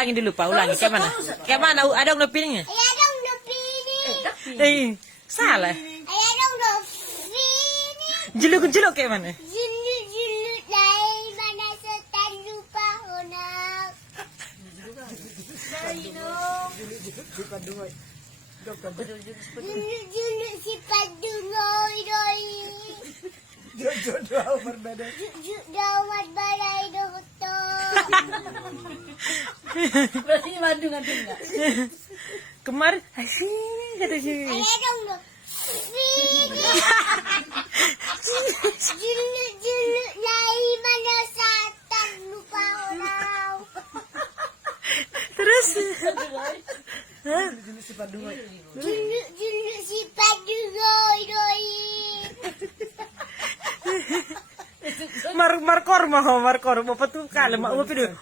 ulangi dulu Pak, ulangi. Kayak mana? Kayak mana? Ada udah pilihnya? Ayah dong udah pilih. Salah. Ayah dong udah pilih. Jeluk-jeluk kayak mana? Juluk-juluk dari mana setan lupa honak. Juluk si padungoi doi. Juk damat balai dokter. Berarti madu-madu enggak? Kemarin, kata si. Ayah dong udah pilih. Juluk-juluk dari mana setan lupa honak. Terus? Juluk si padungoi doi. Markor apa tuh kalau mak apa tuh?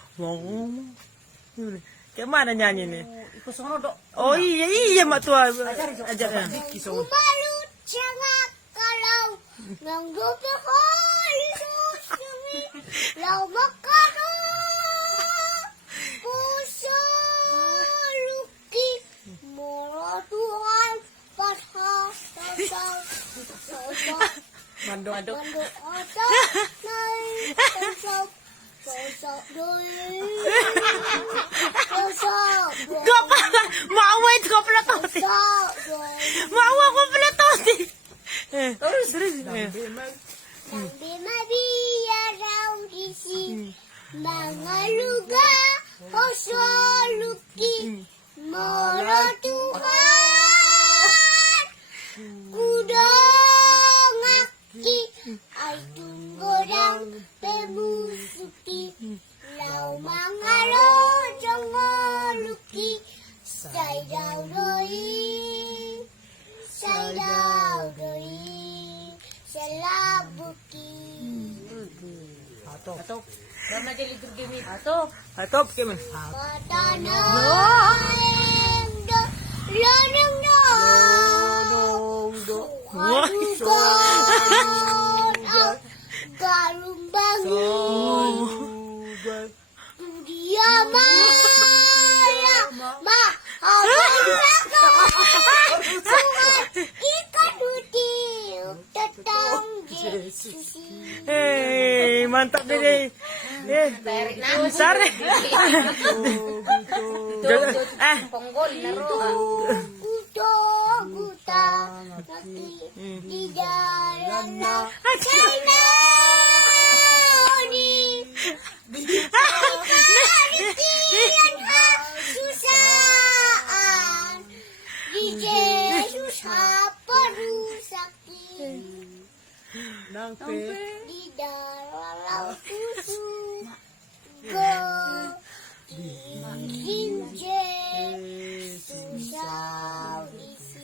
Kayak mana nyanyi nih? Ikut sono dok. Oh iya mak tua ajar. Baru jangan kalau nggak berhal susumi lau makan luki murah Tuhan padha Mandok. Gak apa, mau itu kau peletoti. Mau aku peletoti. Terus. Sambil biar audisi Mangaluga Osoluki Moro Tuhan Kuda ngaki Aitun godang pemusuki Lau mangalo jongoluki Saidau doi Selabuki Atau Rama jadi tergemi atau Atop kayak mana? Patana Lonong do Galung bangun Dia marah Sungai ikan putih Tetang Yesus Mantap deh. Sare. ponggol naro. Guta di jalan China susah di Yesus perusaki di dalam susu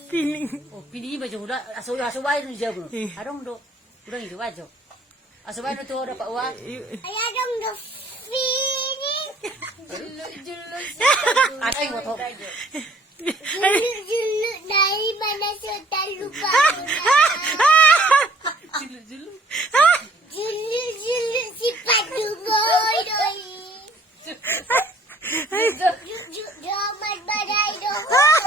Piling. Oh, pilih baju udah asubai itu jauh. Adong do. Udah itu baju. Asubai itu udah Pak Wa. Ayah dong the feeling. Ada yang foto. Juluk dari mana setan lupa. Juluk si padungoi doi. Juk damat badai dokter.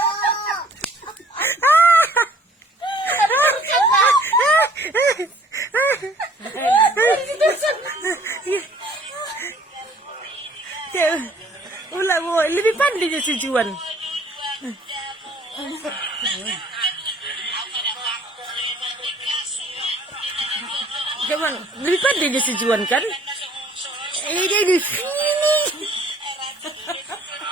Ulah boy, lebih pandai dia si Juan. Gimana? Lebih pandai dia si Juan kan? Dia di sini.